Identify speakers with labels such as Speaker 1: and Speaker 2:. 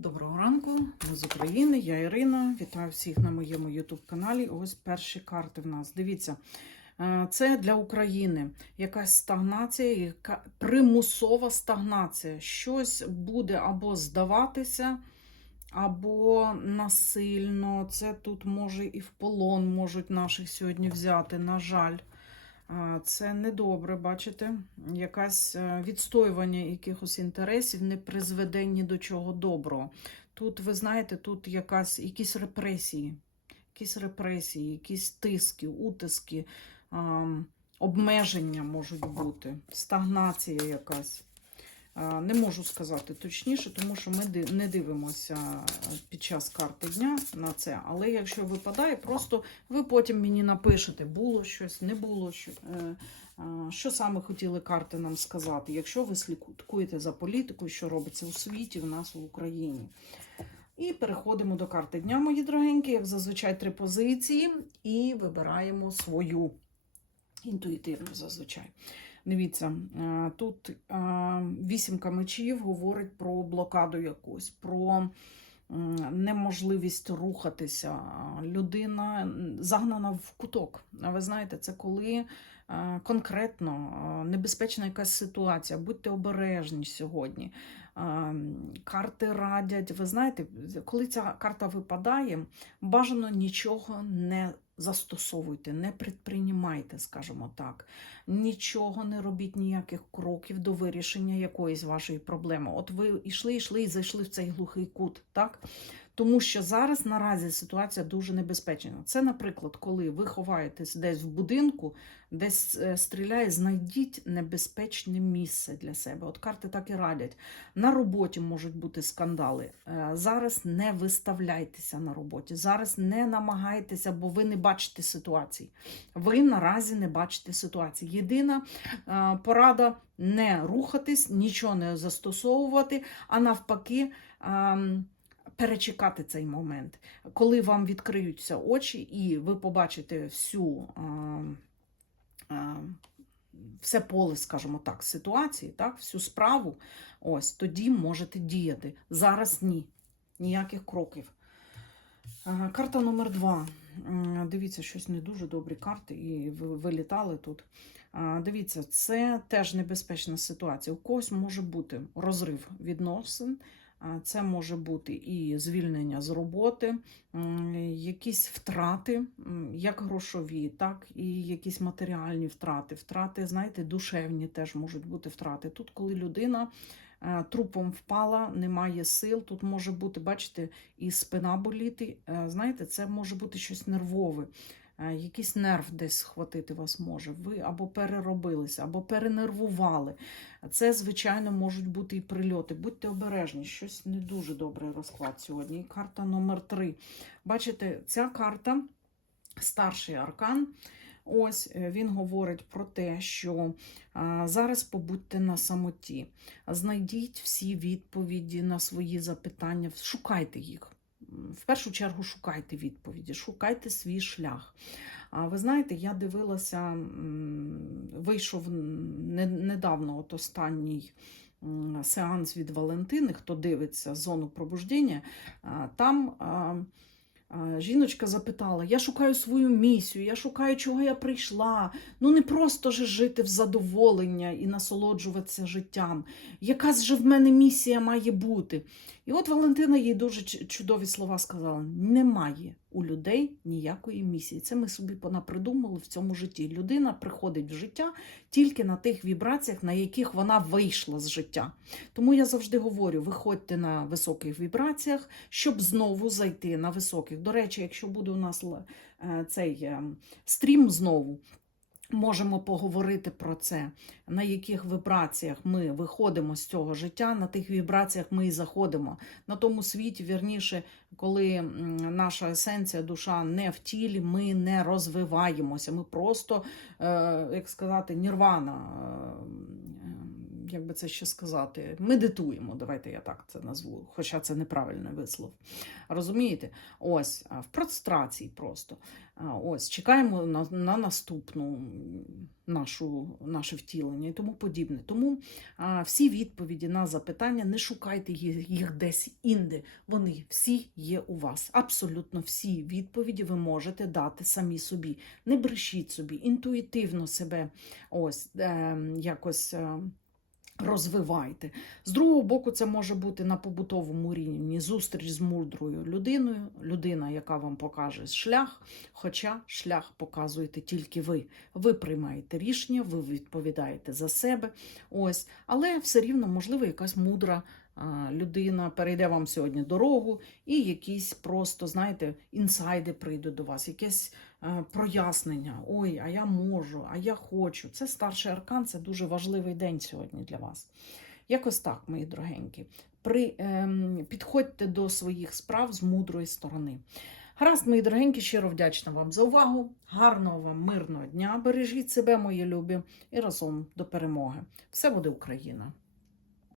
Speaker 1: Доброго ранку, ми з України, я Ірина. Вітаю всіх на моєму YouTube каналі. Ось перші карти в нас. Дивіться, е, це для України якась стагнація, яка примусова стагнація. Щось буде або здаватися, або насильно. Це тут може і в полон можуть наших сьогодні взяти. На жаль. Це недобре, бачите, якась е, відстоювання якихось інтересів не призведе ні до чого доброго. Тут, ви знаєте, тут якась, якісь репресії, якісь репресії, якісь тиски, утиски, обмеження можуть бути, стагнація якась. А, Не можу сказати точніше, тому що ми не дивимося під час карти дня на це. Але якщо випадає, просто ви потім мені напишете, було щось, не було що. е, Що саме хотіли карти нам сказати, якщо ви слідкуєте за політикою, що робиться у світі, в нас в Україні. І переходимо до карти дня, мої дорогенькі, як зазвичай три позиції, і вибираємо свою інтуїтивно зазвичай. Дивіться, е, тут е, вісімка мечів говорить про блокаду якусь, про неможливість рухатися. Людина загнана в куток. Ви знаєте, це коли е, конкретно небезпечна якась ситуація. Будьте обережні сьогодні. Карти радять. Ви знаєте, коли ця карта випадає, бажано нічого не застосовуйте, не предприймайте, скажімо так. Нічого не робіть, ніяких кроків до вирішення якоїсь вашої проблеми. От ви йшли, йшли і зайшли в цей глухий кут, так? Тому що зараз наразі ситуація дуже небезпечна. Це, наприклад, коли ви ховаєтесь десь в будинку, десь е, стріляє, знайдіть небезпечне місце для себе. От карти так і радять. На роботі можуть бути скандали. Е, Зараз не виставляйтеся на роботі. Зараз не намагайтеся, бо ви не бачите ситуації. Ви наразі не бачите ситуації. Єдина е, порада не рухатись, нічого не застосовувати, а навпаки. Перечекати цей момент, коли вам відкриються очі, і ви побачите всю все поле, скажімо так, ситуації, так, всю справу, ось тоді можете діяти. Зараз ні. Ніяких кроків. Карта номер два. Дивіться, щось не дуже добрі карти, і ви вилітали тут. Дивіться, це теж небезпечна ситуація. У когось може бути розрив відносин. А, Це може бути і звільнення з роботи, якісь втрати, як грошові, так і якісь матеріальні втрати. Втрати, знаєте, душевні теж можуть бути втрати. Тут, коли людина е, трупом впала, немає сил, тут може бути, бачите, і спина боліти. Е, Знаєте, це може бути щось нервове. Е, Якийсь нерв десь схватити вас може. Ви або переробилися, або перенервували. Це, звичайно, можуть бути і прильоти. Будьте обережні, щось не дуже добрий розклад сьогодні. І карта номер три. Бачите, ця карта старший аркан. Ось е, він говорить про те, що а, зараз побудьте на самоті, знайдіть всі відповіді на свої запитання, шукайте їх. В першу чергу шукайте відповіді, шукайте свій шлях. А ви знаєте, я дивилася, вийшов недавно от останній сеанс від Валентини, хто дивиться зону пробуждення, там. Жіночка запитала: я шукаю свою місію, я шукаю, чого я прийшла. Ну не просто ж жити в задоволення і насолоджуватися життям. Якась же в мене місія має бути. І от Валентина їй дуже чудові слова сказала: немає у людей ніякої місії. Це ми собі понапридумали в цьому житті. Людина приходить в життя тільки на тих вібраціях, на яких вона вийшла з життя. Тому я завжди говорю: виходьте на високих вібраціях, щоб знову зайти на високих. До речі, якщо буде у нас е, цей е, стрім знову. Можемо поговорити про це, на яких вібраціях ми виходимо з цього життя, на тих вібраціях ми і заходимо. На тому світі, вірніше, коли наша есенція, душа не в тілі, ми не розвиваємося. Ми просто, е, як сказати, нірвана. Як би це ще сказати, медитуємо. Давайте я так це назву, хоча це неправильний вислов. Розумієте? Ось в прострації просто. Ось чекаємо на, на наступну нашу, наше втілення і тому подібне. Тому а, всі відповіді на запитання не шукайте їх десь інде. Вони всі є у вас. Абсолютно всі відповіді ви можете дати самі собі. Не брешіть собі, інтуїтивно себе ось е, якось. Е, Розвивайте. З другого боку, це може бути на побутовому рівні зустріч з мудрою людиною, людина, яка вам покаже шлях, хоча шлях показуєте тільки ви. Ви приймаєте рішення, ви відповідаєте за себе. Ось, але все рівно, можливо, якась мудра людина перейде вам сьогодні дорогу, і якісь просто, знаєте, інсайди прийдуть до вас, якесь е, прояснення. Ой, а я можу, а я хочу. Це старший аркан, це дуже важливий день сьогодні для вас. Якось так, мої дорогенькі. При, ем, підходьте до своїх справ з мудрої сторони. Гаразд, мої дорогенькі, щиро вдячна вам за увагу. Гарного вам мирного дня. Бережіть себе, мої любі, і разом до перемоги. Все буде Україна!